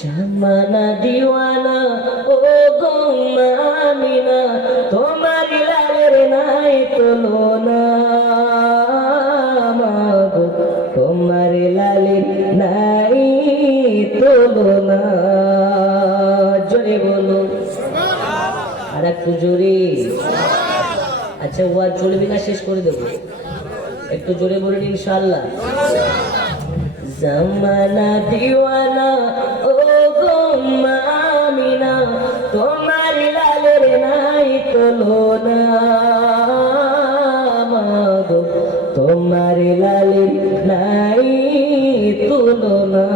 জামানা দিওয়ানা ও গো আমিনা, তোমার লালের নাই তুলনা, তোমার লালের নাই তুলনা। জোরে বলো, আর একটু জোরে। আচ্ছা ওয়াজ চলবে না, শেষ করে দেবো, একটু জোরে বলুন ইনশাআল্লাহ। জামানা দিওয়ানা ও গো আমিনা, তোমার লালের নাই তুলনা, তোমার লালের নাই তুলনা।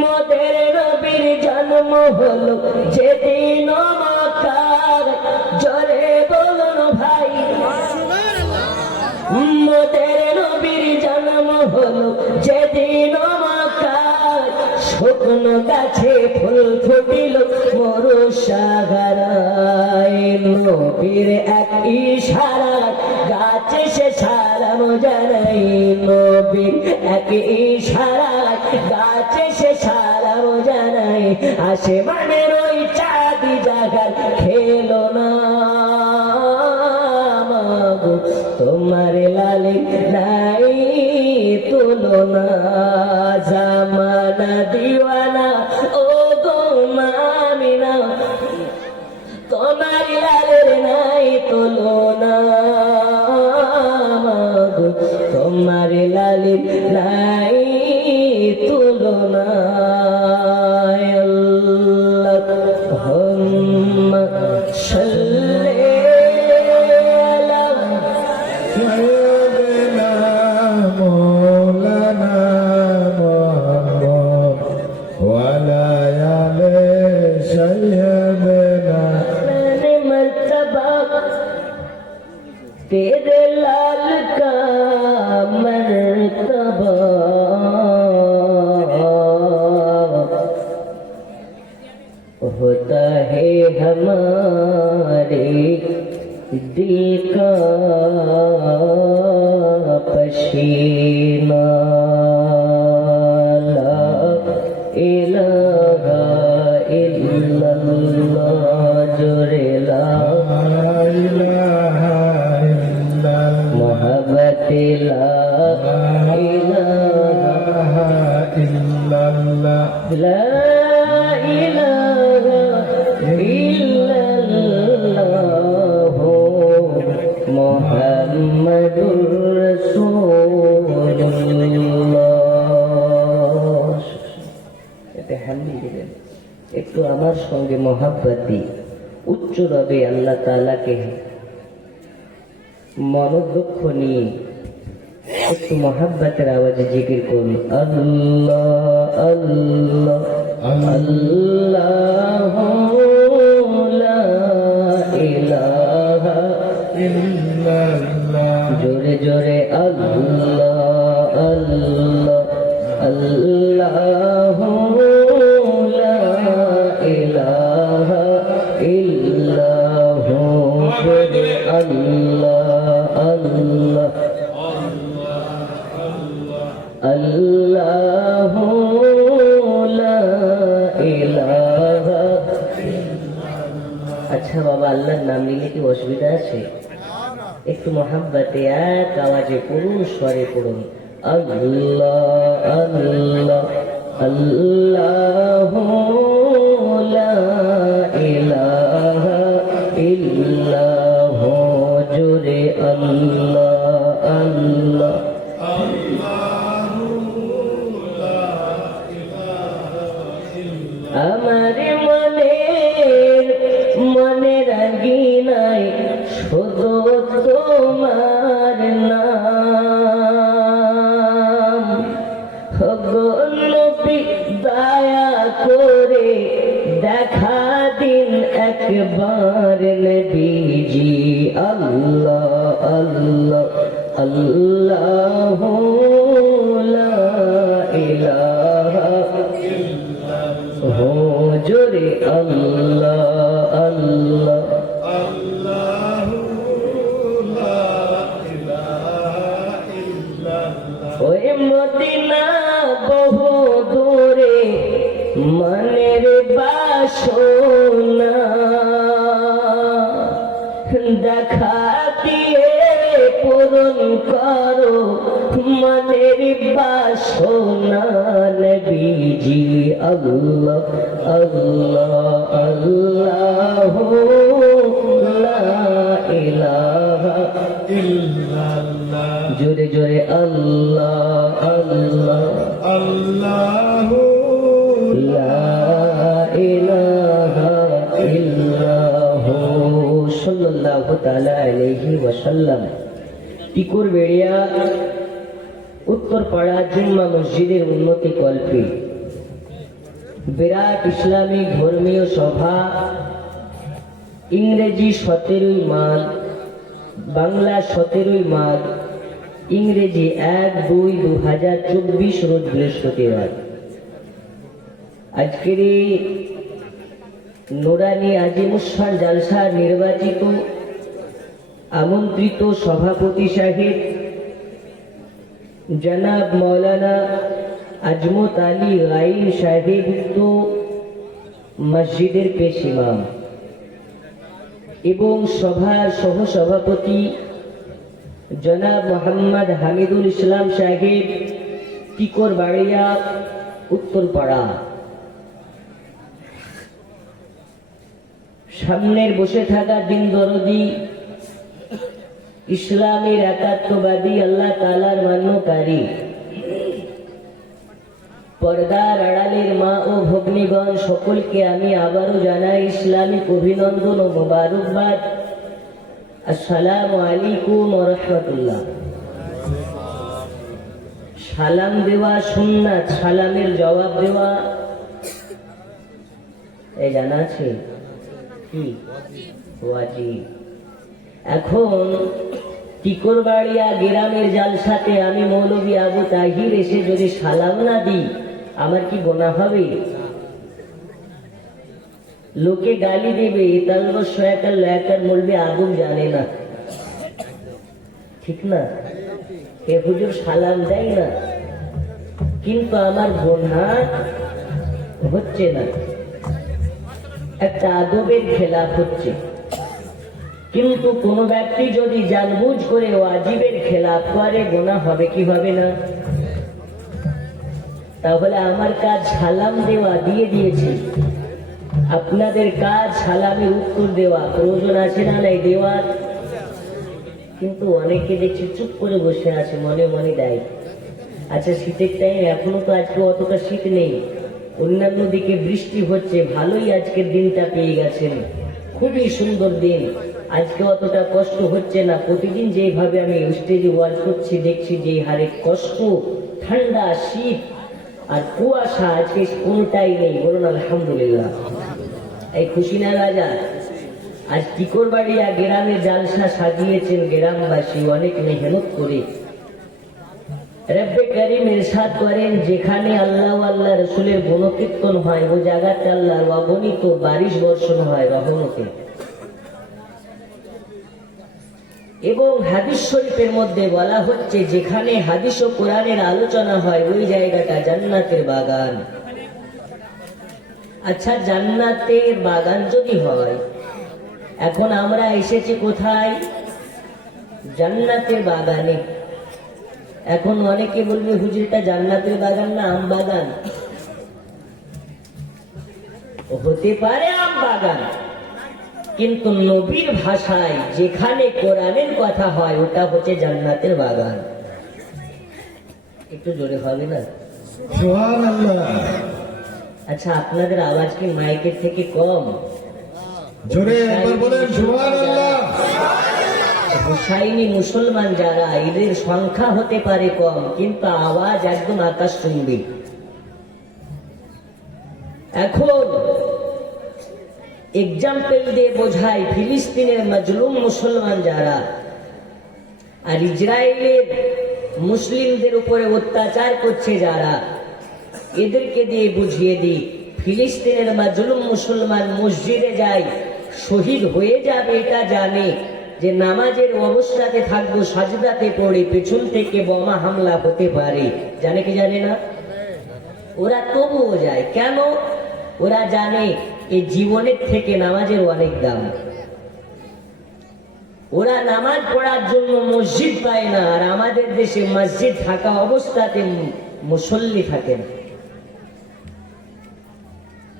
মোদের নবীর জন্ম হলো যেদিন মক্কায়, জোরে বলুন ভাই। মোদের নবীর জন্ম হলো যেদিন মক্কায়, শুকনো গাছে ফুল ফুটিল মরু সাগরায়, নবীর এক ইশারায় গাছে সে সালাম জানাই, নবীর এক ইশারায় গাছে সে সালাম জানাই। আসমানের ওই চাঁদ জাগার খেলো না, তোমার লালে নাই তুলনা। জামানা দিওয়ানা ও গো আমিনা, তোমার লালের নাই তুলনা, তোমার লালের নাই তুলনা। আল্লাহুম্মা সাল্লি तेरे लाल का मर्तबा, होता है हमारे दिल का पसीना, ला इलाहा इल्लल्लाह, जोरे ला इलाहा मोहब्बत ला इलाहा इल्लल्लाह, ला इलाहा इल्लल्लाह मुहम्मदुर রাসূলুল্লাহ। এটা হামদি দিলেন একটু আমার সঙ্গে মোহাব্বতি উচ্চ রবে আল্লাহ তাআলাকে মনোদুঃখ নিয়ে একটু মোহাব্বতের আওয়াজে জিকির করুন। আল্লাহ আল্লাহ আল্লাহ লা ইলাহা ইল্লাল্লাহ, জোরে জোরে আল্লাহ আল্লাহ আল্লাহ লা ইলাহা ইল্লাল্লাহ, জোরে আল্লাহ আল্লাহ আল্লাহ লা ইলাহা। আচ্ছা বাবা, আল্লাহর নাম নিলে কি অসুবিধা আছে? একটু মোহাব্বতে এক আওয়াজে পড়ুন, স্বরে পড়ুন। আল্লাহ আল্লাহ আল্লাহ লা ইলাহা ইল্লাল্লাহ, জোরে আল্লাহ আল্লাহ। আমার মনের রাঙ্গিনায় শুধু তোমার নাম, গো নবী দয়া করে দেখা দিন একবার নবীজি। আল্লাহ আল্লাহ আল্লাহ লা ইলাহা ইল্লাল্লাহ, জোরে আল্লাহ আল্লাহ আল্লাহ লা ইলাহা ইল্লাল্লাহ। ওই মদিনা বহু দূরে মনের বাসনা দেখা দিয়ে পূরণ করো মনের বাসনা নবীজি আল্লাহ আল্লাহ আল্লাহ লা ইলাহা ইল্লাল্লাহ জোরে জোরে আল্লাহ আল্লাহ আল্লাহু লা ইলাহা ইল্লাহু সাল্লাল্লাহু তাআলা আলাইহি ওয়াসাল্লাম। টিকুর বেড়িয়া উত্তরপাড়া জুম্মা মসজিদের উন্নতি কল্পে বিরাট ইসলামী ধর্মীয় সভা ইংরেজি 17 মাঘ, বাংলা 17 মাঘ, ইংরেজি 1-2-2024 রোজ বৃহস্পতিবার। আজকের এই নুরানি আজিমুসান জালসার নির্বাচিত আমন্ত্রিত সভাপতি সাহেব জনাব মৌলানা আজমত আলী গাইল সাহেব তো মসজিদের পেশ ইমাম এবং সভার সহসভাপতি জনাব মোহাম্মদ হামিদুল ইসলাম সাহেব টিকর বাড়িয়া উত্তরপাড়া। সামনের বসে থাকা দিন দরদি ইসলামের একাত্মবাদী আল্লাহ তাআলার মান্যকারী পর্দার আড়ালের মা ও ভগ্নীগণ সকলকে আমি আবারও জানাই ইসলামিক অভিনন্দন ও মোবারকবাদ। আসসালামু আলাইকুম ওয়া রাহমাতুল্লাহ। সালাম দেওয়া সুন্নাত, সালামের জবাব দেওয়া এই জানা আছে কি ওয়াজিব। এখন টিকরবাড়িয়া গ্রামের জালসাতে আমি মৌলভী আবু তাহির এসে যদি সালাম না দিই আমার কি গোনাহ হবে? লোকে গালি দেবে, তালব শয়াকার লয়াকার বলবে আদম জানে না, ঠিক না? এ হুজুর সালাম দেয় না, কিন্তু আমার গোনাহ হচ্ছে না, একটা আদবের খেলাফ হচ্ছে। কিন্তু কোন ব্যক্তি যদি জানবুঝ করে ওয়াজিবের খেলাফ করে গোনাহ হবে কি হবে না? তাহলে আমার কাজ সালাম দেওয়া, দিয়ে দিয়েছি। আপনাদের কাজ সালামের উত্তর দেওয়া, প্রয়োজন আছে না নাই দেওয়ার? কিন্তু অনেকে দেখছি চুপ করে বসে আছে, মনে মনে দেয়। আচ্ছা শীতের টাইম, এখনো তো আজকে অতটা শীত নেই, অন্যান্য দিকে বৃষ্টি হচ্ছে, ভালোই আজকের দিনটা পেয়ে গেছেন, খুবই সুন্দর দিন, আজকে অতটা কষ্ট হচ্ছে না। প্রতিদিন যেভাবে আমি স্টেজে ওয়াজ করছি দেখছি যে হারে কষ্ট, ঠান্ডা, শীত আর কুয়াশা, আজকে কোনটাই নেই। বলুন আলহামদুলিল্লাহ। এই খুশি না রাজা? আজ টিকরবাড়িয়া গ্রামে জালসা সাজিয়েছেন গ্রামবাসী অনেক মেহনত করে। রব্বে করিম ইরশাদ করেন, যেখানে আল্লাহ আল্লাহ রসুলের গুণকীর্তন হয় ও জায়গাতে আল্লাহর অগণিত বারিশ বর্ষণ হয় রহমতে। এবং হাদিস শরীফের মধ্যে বলা হচ্ছে যেখানে হাদিস ও কোরআনের আলোচনা হয় ওই জায়গাটা জান্নাতের বাগান। আচ্ছা জান্নাতের বাগান যদি হয়, এখন আমরা এসেছি কোথায়? জান্নাতের বাগানে। এখন অনেকে বলবে হুজুরটা জান্নাতের বাগান না আম বাগান? হতে পারে আম বাগান, কিন্তু নবীর ভাষায় যেখানে কোরআনের কথা হয় ওটা হচ্ছে জান্নাতের বাগান। একটু জোরে হবে না? সুবহানাল্লাহ। আচ্ছা আপনাদের আওয়াজ কি মাইকের থেকে কম? জোরে একবার বলেন সুবহানাল্লাহ। হুসাইনি মুসলমান যারা, এদের সংখ্যা হতে পারে কম, কিন্তু আওয়াজ একদম আকাশ চুম্বি। এখন এক্সাম্পল দিয়ে বোঝায় ফিলিস্তিনের মজলুম মুসলমান যারা, আর ইসরায়েলের মুসলিমদের উপরে অত্যাচার করছে যারা, এদেরকে দিয়ে বুঝিয়ে দিই ফিলিস্তিনের মজলুম মুসলমান মসজিদে যায়, শহীদ হয়ে যাবে এটা জানে, যে নামাজের অবস্থাতে থাকবো, সাজদাতে পড়ে পেছন থেকে বোমা হামলা হতে পারে, জানে কি জানে না? ওরা তবুও যায়। কেন? ওরা জানে এই জীবনের থেকে নামাজের অনেক দাম। ওরা নামাজ পড়ার জন্য মসজিদ পায় না, আর আমাদের দেশে মসজিদ থাকা অবস্থাতে মুসল্লি থাকে না।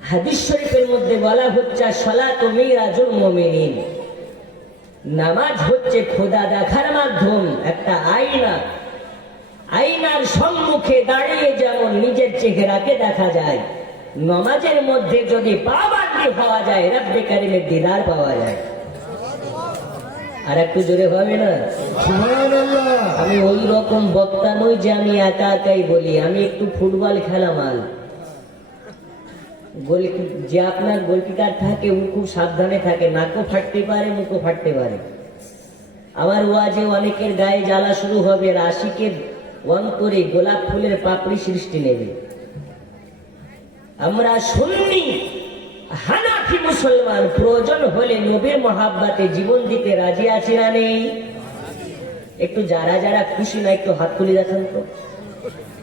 হাদিস শরীফের মধ্যে বলা হচ্ছে সালাতু মিরাজুল মুমিনিন, নামাজ হচ্ছে খোদা দেখার মাধ্যম, একটা আয়না। আয়নার সম্মুখে দাঁড়িয়ে যেমন নিজের চেহারাকে দেখা যায়, নামাজের মধ্যে যদি পাবন্দি হওয়া যায় রব্বে কারিমের দিদার পাওয়া যায়। আর একটু জোরে হবে না? সুবহানাল্লাহ। আমি ওই রকম বক্তা নই যে আমি একা একাই বলি, আমি একটু ফুটবল খেলা মাল। যে আপনার গোলকিপার থাকে ও খুব সাবধানে থাকে, নাকও ফাটতে পারে, মুখও ফাটতে পারে। আমার ওয়াজে অনেকের গায়ে জ্বালা শুরু হবে, আশিকের অন্তরে গোলাপ ফুলের পাপড়ি সৃষ্টি নেবে। আমরা সুন্নি হানাফি মুসলমান, প্রয়োজন হলে নবীর মহাব্বাতে জীবন দিতে রাজি আছি না নেই? একটু যারা যারা খুশি না একটু হাত তুলে দেখান তো।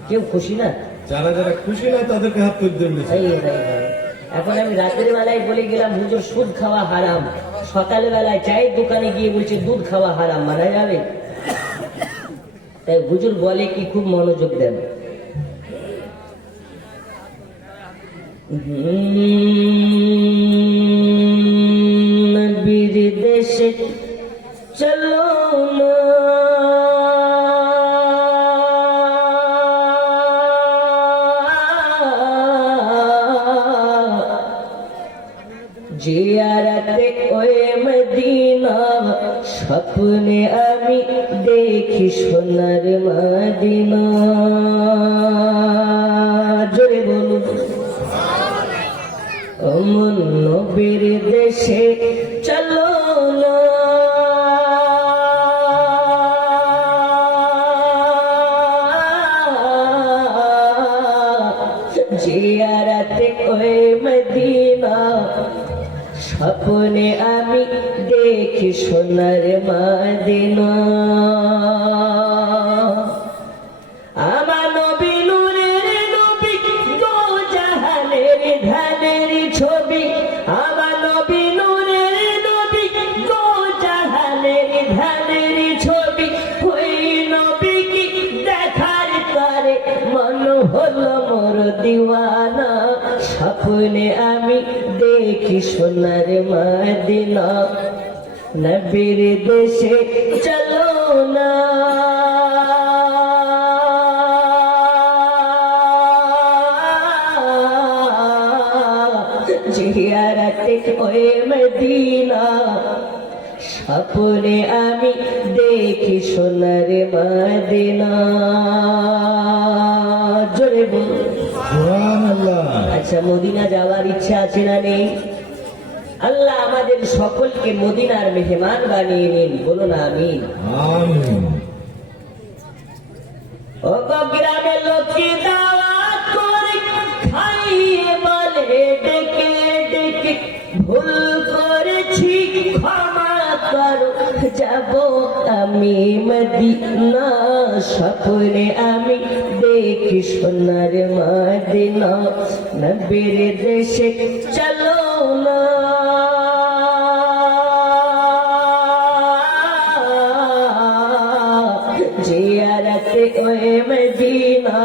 কেউ খুশি না? যারা যারা খুশি না তাদেরকে হাত তুলতে বলেছে। এখন আমি রাতের বেলায় বলে গেলাম হুজুর সুদ খাওয়া হারাম, সকাল বেলায় চায়ের দোকানে গিয়ে বলছে দুধ খাওয়া হারাম, মানা যাবে? তাই হুজুর বলে কি খুব মনোযোগ দেন। নবীর দেশে চলো না, জিয়ারতে ওয়ে মদিনা, স্বপ্নে আমি দেখি সোনার মদিনা। জোরে বলুন। অমন নবীর দেশে চলো না, জিয়ারতে ওয়ে মদিনা, স্বপ্নে আমি দেখি সোনার মদিনা। আমার নবী নূরের নবী, দো জাহানের ধানের ছবি। আমার নবী নূরের নবী, দো জাহানের ধানের ছবি। ওই নবী কি দেখার পরে মন হলো মোর দিওয়ানা, স্বপ্নে আমি দেখি সোনার মদিনা। নবীর দেশে চলো না, জিয়ারতে ওয়ে মদিনা, স্বপ্নে আমি দেখি সোনার মদিনা। জোরে বলুন সুবহানাল্লাহ। আচ্ছা, মদিনা যাওয়ার ইচ্ছা আছে না নেই? আল্লাহ আমাদের সকলকে মদিনার মেহমান বানিয়ে নিন, বলুন আমিন। আমিন। ও গ্রামে লোকে দাওয়াত করে খাইয়ে বলে ডেকে ডেকে, ভুল করেছি ক্ষমা করো, যাব আমি মদিনা। স্বপ্নে আমি দেখি সোনার মদিনা। নবীর দেশে চলো না, জিয়ারতে ওয়ে মদিনা,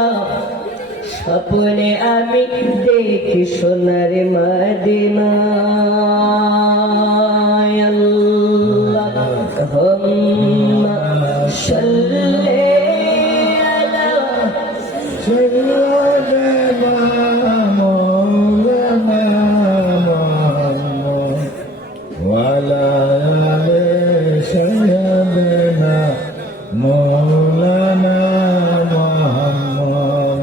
স্বপ্নে আমি দেখি সোনার মদিনা। আল্লাহুম্মা সাল্লি আলা সাইয়্যিদিনা মাওলানা মুহাম্মদ ওয়া আলা আলি সাইয়্যিদিনা মাওলানা মুহাম্মদ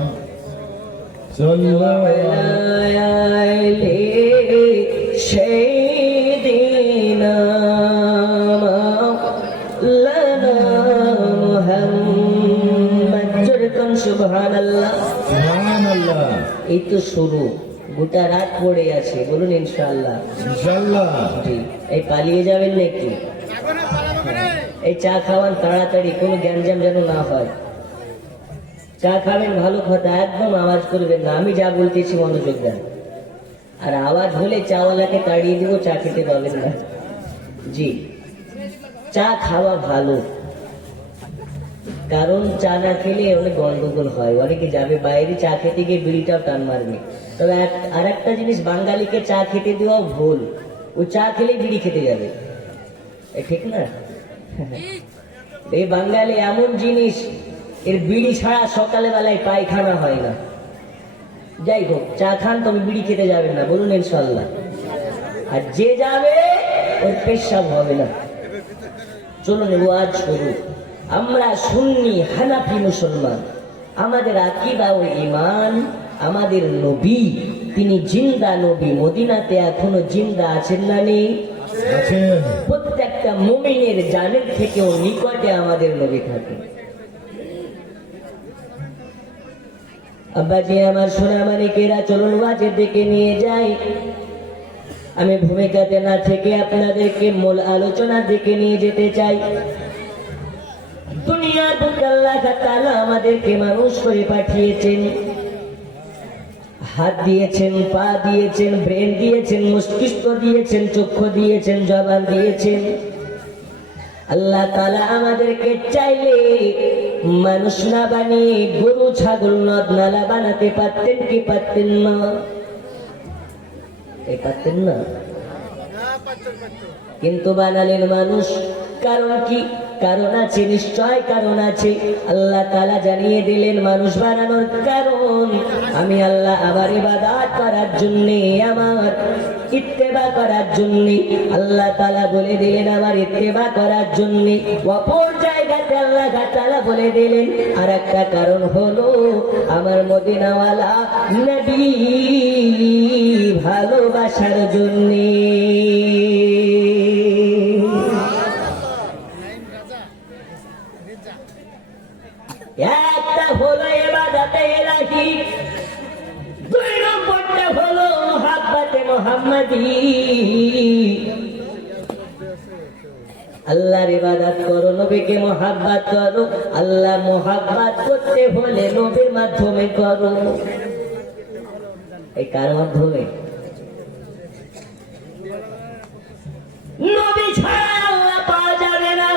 সাল্লাল্লাহু সাইয়্যিদিনা মাওলানা মুহাম্মদ। জোরে কোন সুবহানাল্লাহ। সুবহানাল্লাহ। এই তো শুরু, গোটা রাত পড়ে আছে, বলুন ইনশাআল্লাহ। ইনশাআল্লাহ। জি, এই পালিয়ে যাবেন নাকি? এই চা খাওয়ান তাড়াতাড়ি, কোনো গ্যাঞ্জাম যেন না হয়। চা খাবেন ভালো কথা, একদম আওয়াজ করবেন না। আমি যা বলতেছি মনোযোগ দেন। আর আওয়াজ হলে চাওয়ালাকে তাড়িয়ে দিব, চা খেতে পাবেন না। জি, চা খাওয়া ভালো, কারণ চা না খেলে অনেক গন্ডগোল হয়, অনেকে যাবে বাইরে চা খেতে গিয়ে বিড়িটাও টান মারবে। তবে আর একটা জিনিস, বাঙালিকে চা খেতে দেওয়াও ভুল, ও চা খেলে বিড়ি খেতে যাবে, ঠিক না? এই বাঙালি এমন জিনিস, এর বিড়ি ছাড়া সকালে বেলায় পায়খানা হয় না। যাই হোক, চা খান তবে বিড়ি খেতে যাবেন না, বলুন ইনশাল্লাহ। আর যে যাবে ওর পেশাব হবে না। চলুন ওয়াজ শুরু। আমরা সুন্নি হানাফি মুসলমান, আমাদের আকীদা ও ঈমান, আমাদের নবী তিনি জিন্দা নবী, মদিনাতে এখনো জিন্দা আছেন না নেই? আছেন। প্রত্যেকটা মুমিনের জানের থেকেও নিকটে আমাদের নবী থাকে। আব্বাজি আমার সোনা মানিকেরা, চলুন ওয়াজের দিকে নিয়ে যাই। আমি ভূমিকাতে না থেকে আপনাদেরকে মূল আলোচনার দিকে নিয়ে যেতে চাই। দুনিয়ার বুকে আল্লাহ তাআলা আমাদেরকে মানুষ করে পাঠিয়েছেন, হাত দিয়েছেন, পা দিয়েছেন, ব্রেন দিয়েছেন, মস্তিষ্ক দিয়েছেন, চক্ষু দিয়েছেন, জবান দিয়েছেন। আল্লাহ তাআলা আমাদেরকে চাইলে মানুষ না বানিয়ে গরু, ছাগল, নদ নালা বানাতে পারতেন কি পারতেন না? পারতেন না, কিন্তু বানালেন মানুষ। কারণ কি? কারণ আছে, নিশ্চয় কারণ আছে। আল্লাহ তাআলা জানিয়ে দিলেন মানুষ বানানোর কারণ, আমি আল্লাহ আমার ইবাদত করার জন্য, আমার ইত্তেবা করার জন্য। আল্লাহ তাআলা বলে দিলেন আমার ইত্তেবা করার জন্য। অপর জায়গাতে আল্লাহ তাআলা বলে দিলেন আর একটা কারণ হলো আমার মদিনাওয়ালা নবী ভালোবাসার জন্য। একটা হলো ইবাদতে ইলাহি, দুই নম্বরটা হলো মুহাব্বতে মুহাম্মাদি। আল্লাহর ইবাদত করো, নবীকে মুহাব্বত করো। আল্লাহ মুহাব্বত করতে হলে নবীর মাধ্যমে করো। এই কার মাধ্যমে? নবী ছাড়া আল্লাহ পাওয়া যাবে না।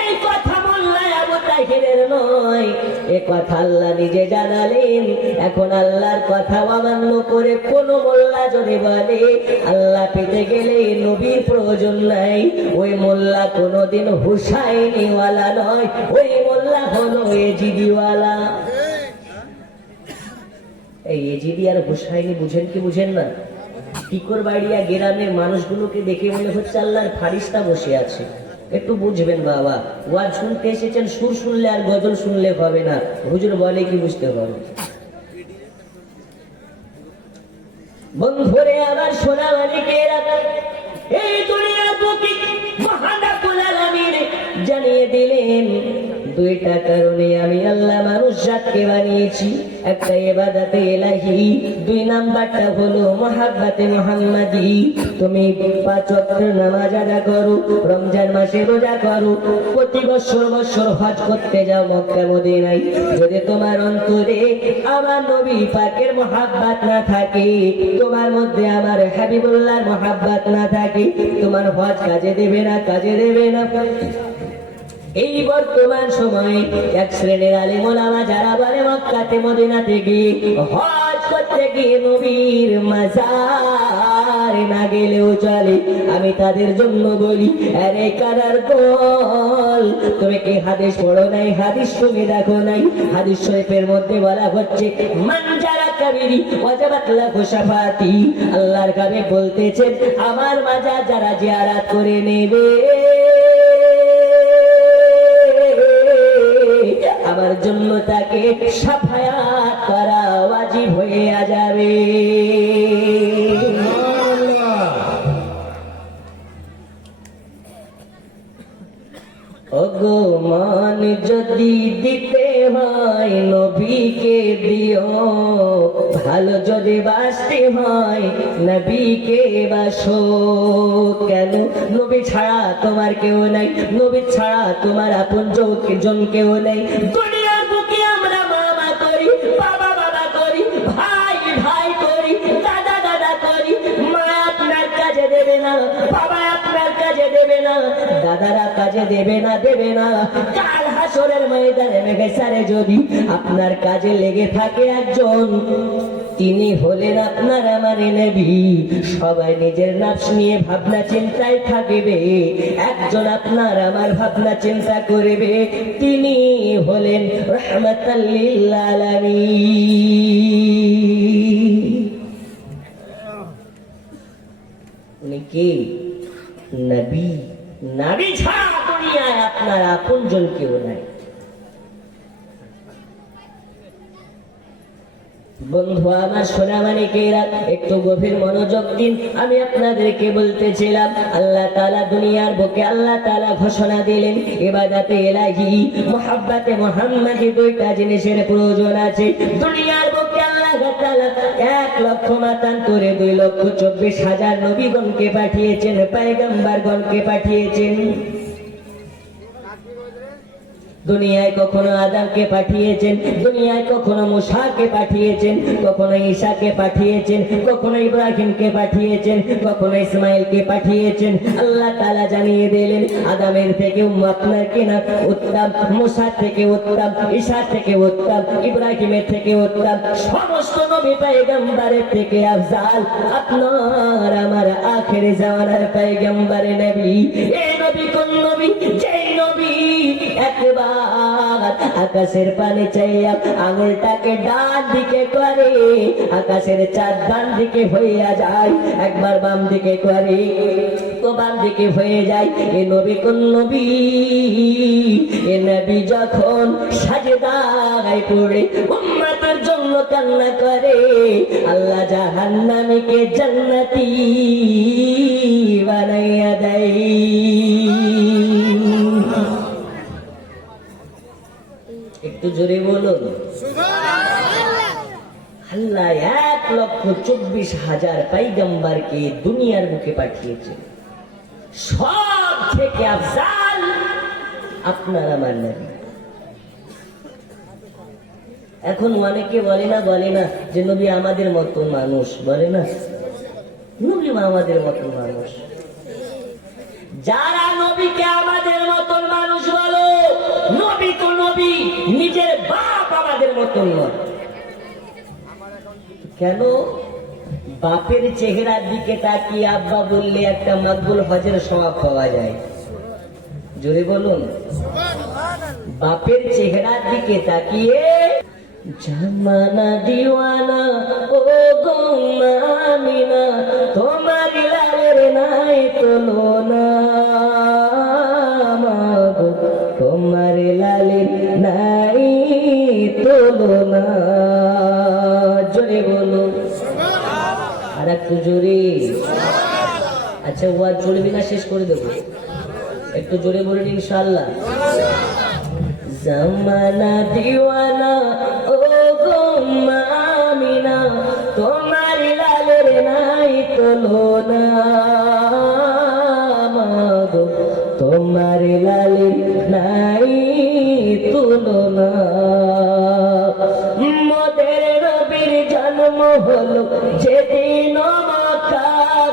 এই কথা মোল্লা আবু তাহিরের নয়, এ কথা আল্লাহ নিজে জানালেন। এখন আল্লাহর কথা অমান্য করে কোন মোল্লা যদি বলে আল্লাহ পেতে গেলে নবীর প্রয়োজন নাই, ওই মোল্লা কোনদিন হুসাইনিওয়ালা নয়, ওই মোল্লা হলো এজিদিওয়ালা। এই এজিদি আর হুসাইনি বুঝেন কি বুঝেন না? টিকরবাড়িয়া গ্রামের মানুষগুলোকে দেখে মনে হচ্ছে আল্লাহর ফারিস্তা বসে আছে। একটু বুঝবেন বাবা, ওয়াজ শুনতে এসেছেন, সুর শুনলে আর গজল শুনলে হবে না, হুজুর বলে কি বুঝতে হবে। বন্ধুরে আমার সোনা মানিকেরা, এই দুনিয়ার বুকে মহান রব্বুল আলামিন জানিয়ে দিলেন দুইটা কারণে আমি আল্লাহ মানুষ জাতকে বানিয়েছি। একটা ইবাদতে ইলাহি, দুই নাম্বারটা হলো মুহাব্বতে মুহাম্মাদি। তুমি 5 ওয়াক্ত নামাজ আদা করো, রমজান মাসে রোজা করো, প্রতি বছর হজ করতে যাও মক্কা মদিনায়। যদি তোমার অন্তরে আমার নবী পাকের মুহাব্বত না থাকে, তোমার মধ্যে আমার হাবিবুল্লাহর মুহাব্বত না থাকে, তোমার হজ কাজে দেবে না, কাজে দেবে না। এই বর্তমান সময়ে এক শ্রেণীর আলেম ওলামা যারা বলে মক্কাতে মদিনাতে গিয়ে হজ করতে গিয়ে নবীর মাজার না গেলেও চলে, আমি তাদের জন্য বলি আরে কারার দল, তুমি কি হাদিস পড়ো নাই? হাদিস তুমি দেখো নাই? হাদিস শরীফের মধ্যে বলা হচ্ছে মান যারা কাবিরি ওয়াজাবাত লাহু শাফাতি। আল্লাহর কাবে বলতেছেন আমার মাজার যারা জিয়ারত করে নেবে আমার জন্য তাকে শাফায়াত করা ওয়াজিব হয়ে যাবে। ওগো মান যদি দিতে হয় নবীকে দিও, ভালো যদি বাসতে হয় নবীকে বাসো। কেন? নবী ছাড়া তোমার কেউ নাই, নবী ছাড়া তোমার আপন জন কেউ নেই। দুনিয়ার বুকে আমরা মামা করি, বাবা বাবা করি, ভাই ভাই করি, দাদা দাদা করি, দাদারা কাজে দেবে না কাল হাসরের ময়দানে মেঘেসারে যদি আপনার কাজে লেগে থাকে একজন, তিনি হলেন আপনার আমার নবী। সবাই নিজের নফস নিয়ে ভাবনা চিন্তায় থাকবে, একজন আপনার আমার ভাবনা চিন্তা করবে, তিনি হলেন রাহমাতাল লিল আলামিন। উনি কি? নবী। নবী ছাড়া দুনিয়ায় আপনার আপনজন কেউ নাই। বন্ধু আমার সোনামানিকেরা, একটু গভীর মনোযোগ দিন। আমি আপনাদেরকে বলতেছিলাম, আল্লাহ তাআলা দুনিয়ার বুকে আল্লাহ তাআলা ঘোষণা দিলেন, ইবাদাতে ইলাহি, মুহাব্বতে মুহাম্মাদি, দুইটা জিনিসের প্রয়োজন আছে। দুনিয়ার বুকে আল্লাহ তাআলা 1,00,000 মাতান্তরে 2,24,000 নবীগণকে পাঠিয়েছেন, পয়গম্বরগণকে পাঠিয়েছেন। দুনিয়ায় কখনো আদমকে পাঠিয়েছেন, দুনিয়ায় কখনো মুসাকে পাঠিয়েছেন, কখনো ঈসাকে পাঠিয়েছেন, কখনো ইব্রাহিমকে পাঠিয়েছেন, কখনো ইসমাইলকে পাঠিয়েছেন। আল্লাহ তাআলা জানিয়ে দিলেন, আদমের থেকে আপনার কিনা উত্তম, মুসার থেকে উত্তম, ঈসার থেকে উত্তম, ইব্রাহিমের থেকে উত্তম, সমস্ত নবী পয়গম্বরের থেকে আফজাল আপনার আমার আখেরি জামানার পয়গম্বরে নবী। এই নবী কোন নবী? যেই নবী একবার আকাশের পানে চাইয়া আঙুলটাকে ডান দিকে করে আকাশের চাঁদ ডান দিকে হইয়া যায়, একবার বাম দিকে করে তো বাম দিকে হয়ে যায়। এ নবী কোন নবী? এ নবী যখন সাজদায় পড়ে উম্মতের জন্য কান্না করে, আল্লাহ জাহান্নামীকে জান্নাতি বানাইয়া দেয়। একটু জোরে বলুন আল্লাহ 1,24,000 পয়গম্বরকে দুনিয়ার বুকে পাঠিয়েছে, সব থেকে আফজাল আপনার আমার নবী। এখন অনেকে বলে না যে নবী আমাদের মতো মানুষ, বলে না নবী আমাদের মতো মানুষ। যারা নবীকে আমাদের মতন মানুষ বলো, নবী তো নবী, নিজের বাপ আমাদের মতন নয়। কেন? বাপের চেহারার দিকে তাকিয়ে আব্বা বললে একটা মকবুল হজের সওয়াব পাওয়া যায়। জোরে বলুন, বাপের চেহারার দিকে তাকিয়ে জামানা দিওয়ানা ও গো আমিনা, তোমার লালের নাই তুলনা, তোমার লালের নাই তুলনা। জোরে বলো আর একটু জোরে। আচ্ছা ও আর চলবি না, শেষ করে দেবো। একটু জোরে বলুন ইনশাআল্লাহ। জামানা দিওয়ানা ও গো আমিনা, তোমার লালের নাই তুলনা, তোমার লালের নাই তুলনা। মোদের নবীর জন্ম হলো যেদিন মক্কার,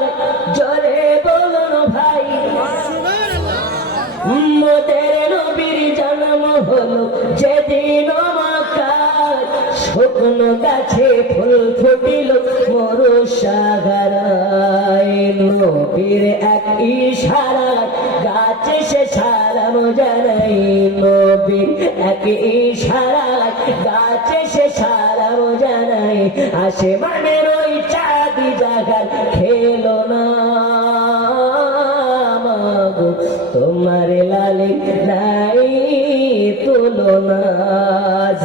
জোরে বলুন ভাই। মোদের নবীর জন্ম হলো যেদিন মক্কার, শুকনো গাছে ফুল ফুটিল মরু সাগরায়, নবীর এক ইশারায় গাছে সে সালাম জানাই, নবীর এক ইশারায় গাছে সে সালাম জানাই। আসমানের ওই চাঁদি জাগার খেলো না, তোমার লালে নাই তুলনা।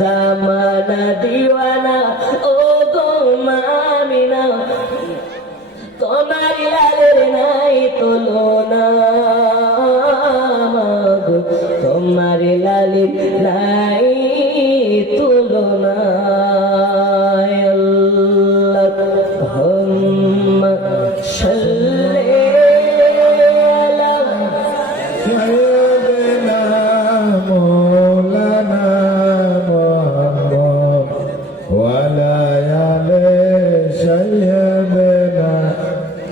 জামানা দিওয়ানা ও গো আমিনা, তোমার লালের নাই তুলনা, তোমার লালের নাই তুলনা। আল্লাহুম্মা সাল্লি আলা সাইয়্যিদিনা মাওলানা মুহাম্মদ ওয়া আলা আলি সাইয়্যিদিনা